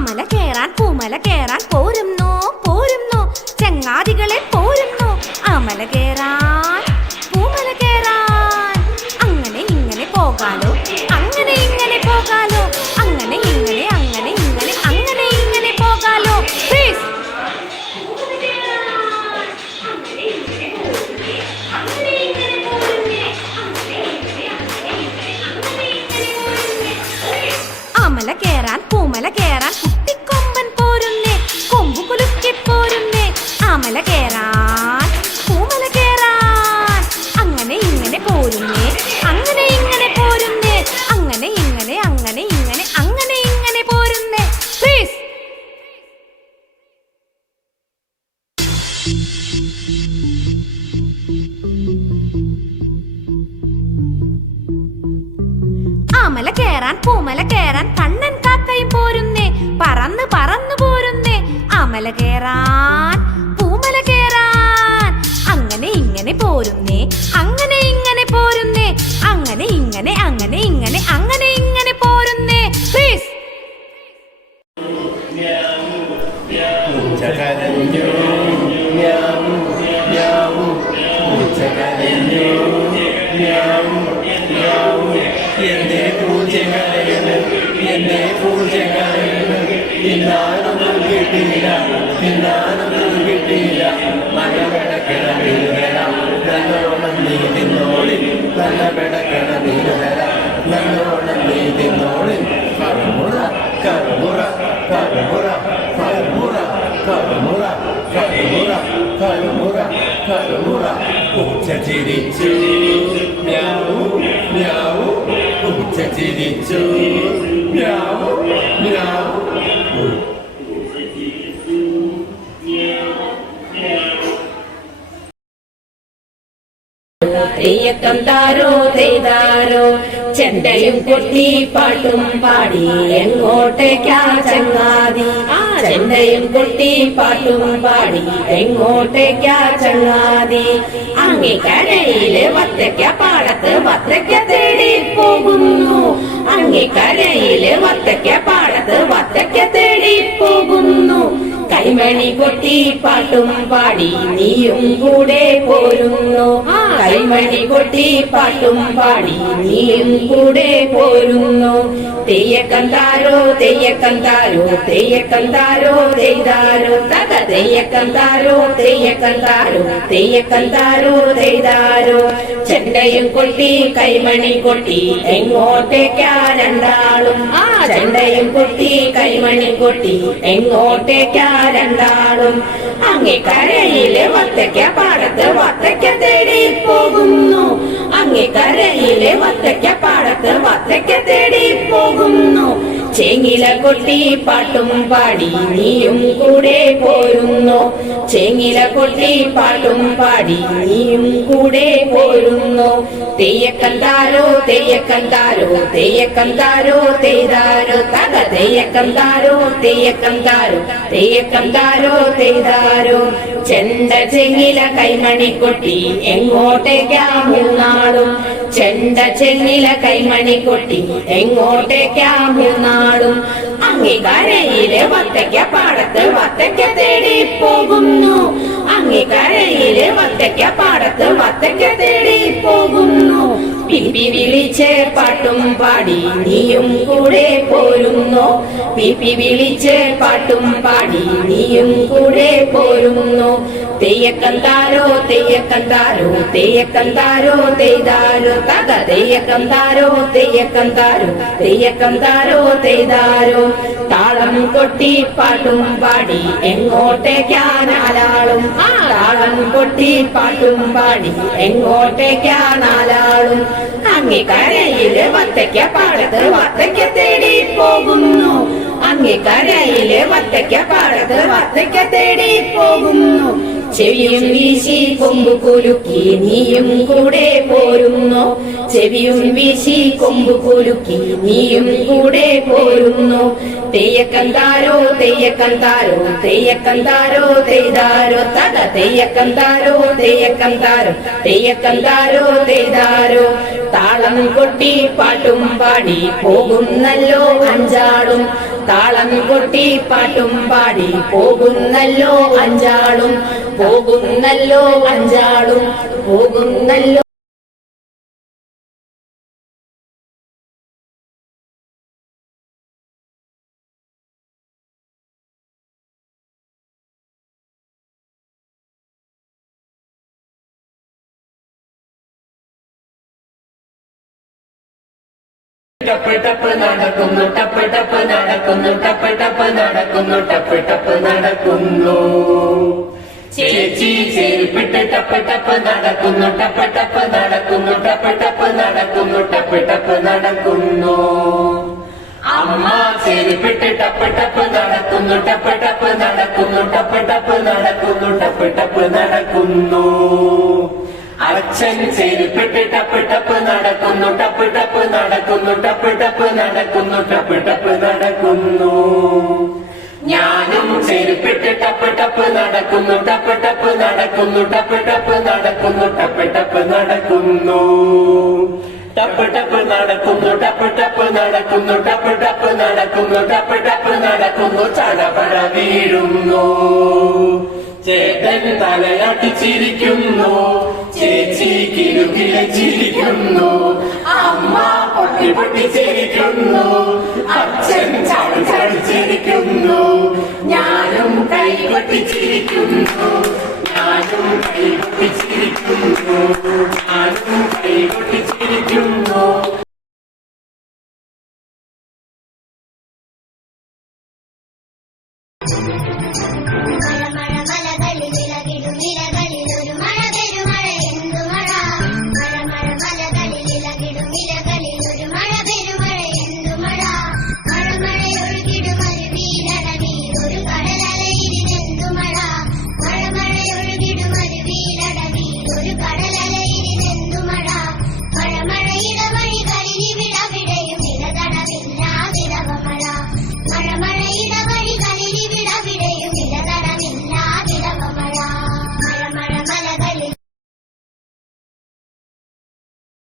അമല കേറാൻ പൂമല കേറാൻ പോരുന്നോ പോരുന്നോ ചങ്ങാതികളെ പോരുന്നോ അമല കേറാൻ പൂമല കേറാൻ അങ്ങനെ ഇങ്ങനെ പോകാലോ അങ്ങനെ ഇങ്ങനെ പോകാലോ അങ്ങനെ ഇങ്ങനെ അങ്ങനെ ഇങ്ങനെ അങ്ങനെ ഇങ്ങനെ പോകാലോ പ്ലീസ് അമല കേറാൻ പൂമല കേറാൻ കുട്ടിക്കൊമ്പൻ പോരുന്നേ കൊമ്പു കുലുക്കി പോരുന്നേ അമല കേറാൻ പൂമല കേറാൻ അങ്ങനെ ഇങ്ങനെ പോരുന്നേ അങ്ങനെ ഇങ്ങനെ പോരുന്നേ അങ്ങനെ ഇങ്ങനെ അങ്ങനെ ഇങ്ങനെ അങ്ങനെ ഇങ്ങനെ പോരുന്നേ പ്ലീസ് അമല കേറാൻ പൂമല കേറാൻ കണ്ണൻ കാക്കയും പോരുന്നേ പറന്ന് പറന്നു പോരുന്നേ അമല കേറാൻ പൂമല കേറാൻ അങ്ങനെ ഇങ്ങനെ പോരുന്നേ അങ്ങനെ ഇങ്ങനെ പോരുന്നേ അങ്ങനെ ഇങ്ങനെ അങ്ങനെ ഇങ്ങനെ അങ്ങനെ ഇങ്ങനെ പോരുന്നേ പ്ലീസ് എന്റെ പൂജകളേന് എന്റെ പൂജകളേന് തിന്നാനൊന്നും കിട്ടിയില്ല തിന്നാനൊന്നും കിട്ടിയില്ല മഴ കിടക്കണ വീടുതരാം നല്ലോണം നീ തിന്നോളി നല്ല കിടക്കണ വീടുതരാം നല്ലോണം നീ തിന്നോളി കറുമുറ കറുമുറ കറുമുറ കറുമുറ കറുമുറ കറുമുറ കറുമുറ കറുമുറ പൂച്ച ചിരിച്ചു മ്യാവൂ മ്യാവൂ പൂച്ച ചിരിച്ചു മ്യാവൂ മ്യാവൂ തെയ്യക്കം താരോ തെയ്താരോ ചെണ്ടയും കൊട്ടി പാട്ടും പാടി എങ്ങോട്ടേക്കാ ചങ്ങാതി ചെണ്ടയും കൊട്ടി പാട്ടും പാടി എങ്ങോട്ടേക്കാ ചങ്ങാതി അങ്ങേ കരയില് വത്തയ്ക്ക പാടത്ത് വത്തയ്ക്ക തേടി പോകുന്നു അങ്ങേ കരയില് വത്തയ്ക്ക പാടത്ത് വത്തയ്ക്ക തേടി പോകുന്നു കൈമണി കൊട്ടി പാട്ടും പാടി നീയും കൂടെ പോരുന്നു കൈമണി കൊട്ടി പാട്ടും പാടി നീയും കൂടെ പോരുന്നു തെയ്യക്കം താരോ തെയ്യക്കം താരോ തെയ്യക്കം താരോ തെയ്താരോ തക തെയ്യക്കം താരോ തെയ്യക്കം താരോ തെയ്യക്കം താരോ തെയ്താരോ ചെണ്ടയും കൊട്ടി കൈമണി കൊട്ടി എങ്ങോട്ടേക്കാ രണ്ടാളും ചെണ്ടയും കൊട്ടി കൈമണി കൊട്ടി എങ്ങോട്ടേക്കാ രണ്ടാളും അങ്ങേ കരയിലെ വത്തയ്ക്ക പാടത്ത് വത്തയ്ക്ക തേടി പോകുന്നു അങ്ങേ കരയിലെ വത്തയ്ക്ക പാടത്ത് വത്തയ്ക്ക തേടി പോകുന്നു ചേങ്ങില കൊട്ടി പാട്ടും പാടി നീയും കൂടെ പോരുന്നു ചേങ്ങില കൊട്ടി പാട്ടും പാടി നീയും കൂടെ പോരുന്നു തെയ്യക്കം താരോ തെയ്യക്കം താരോ തെയ്യക്കം താരോ തെയ്താരോ തക തെയ്യക്കം താരോ തെയ്യക്കം താരോ തെയ്യക്കം താരോ തെയ്താരോ ചെണ്ട ചെങ്ങില കൈമണി കൊട്ടി എങ്ങോട്ടേക്കാ മൂന്നാളും ചെണ്ട ചെങ്ങില കൈമണി കൊട്ടി എങ്ങോട്ടേക്കാ മൂന്നാളും അങ്ങേ കരയിലെ വത്തയ്ക്ക പാടത്ത് വത്തയ്ക്ക തേടി പോകുന്നു അങ്ങേ കരയിലെ വത്തയ്ക്ക പാടത്ത് വത്തയ്ക്ക തേടി പോകുന്നു പിപ്പി വിളിച്ച് പാട്ടും പാടി നീയും കൂടെ പോരുന്നു പിപ്പി വിളിച്ച് പാട്ടും പാടി നീയും കൂടെ പോരുന്നു തെയ്യക്കം താരോ തെയ്യക്കം താരോ തെയ്യക്കം താരോ തെയ്താരോ തക തെയ്യക്കം താരോ തെയ്യക്കം താരോ തെയ്യക്കം താരോ തെയ്താരോ താളം കൊട്ടി പാട്ടും പാടി എങ്ങോട്ടേക്കാ നാലാളും താളം കൊട്ടി പാട്ടും പാടി എങ്ങോട്ടേക്കാ നാലാളും അങ്ങേ കരയില് വത്തയ്ക്ക പാടത്ത് വത്തയ്ക്ക തേടി പോകുന്നു അങ്ങേ കരയില് വത്തയ്ക്ക പാടത്ത് വത്തയ്ക്ക തേടി പോകുന്നു ചെവിയും വീശി കൊമ്പു കുലുക്കി നീയും കൂടെ പോരുന്നു ചെവിയും വീശി കൊമ്പു കുലുക്കി നീയും കൂടെ പോരുന്നു തെയ്യക്കം താരോ തെയ്യക്കം താരോ തെയ്യക്കം താരോ തെയ്താരോ തക തെയ്യക്കം താരോ തെയ്യക്കം താരോ തെയ്യക്കം താരോ തെയ്താരോ താളം കൊട്ടി പാട്ടും പാടി പോകുന്നല്ലോ അഞ്ചാളും താളം കൊട്ടി പാട്ടും പാടി പോകുന്നല്ലോ അഞ്ചാളും പോകുന്നല്ലോ അഞ്ചാളും പോകുന്നല്ലോ. ടപ്പ് ടപ്പ് നടക്കുന്നു ടപ്പ് ടപ്പ് നടക്കുന്നു ടപ്പ് ടപ്പ് നടക്കുന്നു ടപ്പ് ടപ്പ് നടക്കുന്നു ചേച്ചി ചെരുപ്പിട്ട് ടപ്പ് ടപ്പ് നടക്കുന്നു ടപ്പ് ടപ്പ് നടക്കുന്നു ടപ്പ് ടപ്പ് നടക്കുന്നു ടപ്പ് ടപ്പ് നടക്കുന്നു അമ്മ ചെരുപ്പിട്ട് ടപ്പ് ടപ്പ് നടക്കുന്നു ടപ്പ് ടപ്പ് നടക്കുന്നു ടപ്പ് ടപ്പ് നടക്കുന്നു ടപ്പ് ടപ്പ് നടക്കുന്നു അച്ഛൻ ചെരുപ്പിട്ട് ടപ്പ് ടപ്പ് നടക്കുന്നു ടപ്പ് ടപ്പ് നടക്കുന്നു ടപ്പ് ടപ്പ് നടക്കുന്നു ടപ്പ് ടപ്പ് നടക്കുന്നു ഞാനും ചെരുപ്പിട്ട് ടപ്പ് ടപ്പ് നടക്കുന്നു ടപ്പ് ടപ്പ് നടക്കുന്നു ടപ്പ് ടപ്പ് നടക്കുന്നു ടപ്പ് ടപ്പ് നടക്കുന്നു ടപ്പ് ടപ്പ് നടക്കുന്നു ടപ്പ് ടപ്പ് നടക്കുന്നു ടപ്പ് ടപ്പ് നടക്കുന്നു ടപ്പ് ടപ്പ് നടക്കുന്നു ചടപട വീഴുന്നു ചേട്ടൻ തലയാട്ടി ചിരിക്കുന്നു ചേച്ചി കിലുകിലെ ചിരിക്കുന്നു അമ്മ പൊട്ടി പൊട്ടി ചിരിക്കുന്നു അച്ഛൻ ചാടി ചാടി ചിരിക്കുന്നു ഞാനും കൈകൊട്ടി ചിരിക്കുന്നു ഞാനും കൈകൊട്ടി ചിരിക്കുന്നു ഞാനും കൈകൊട്ടി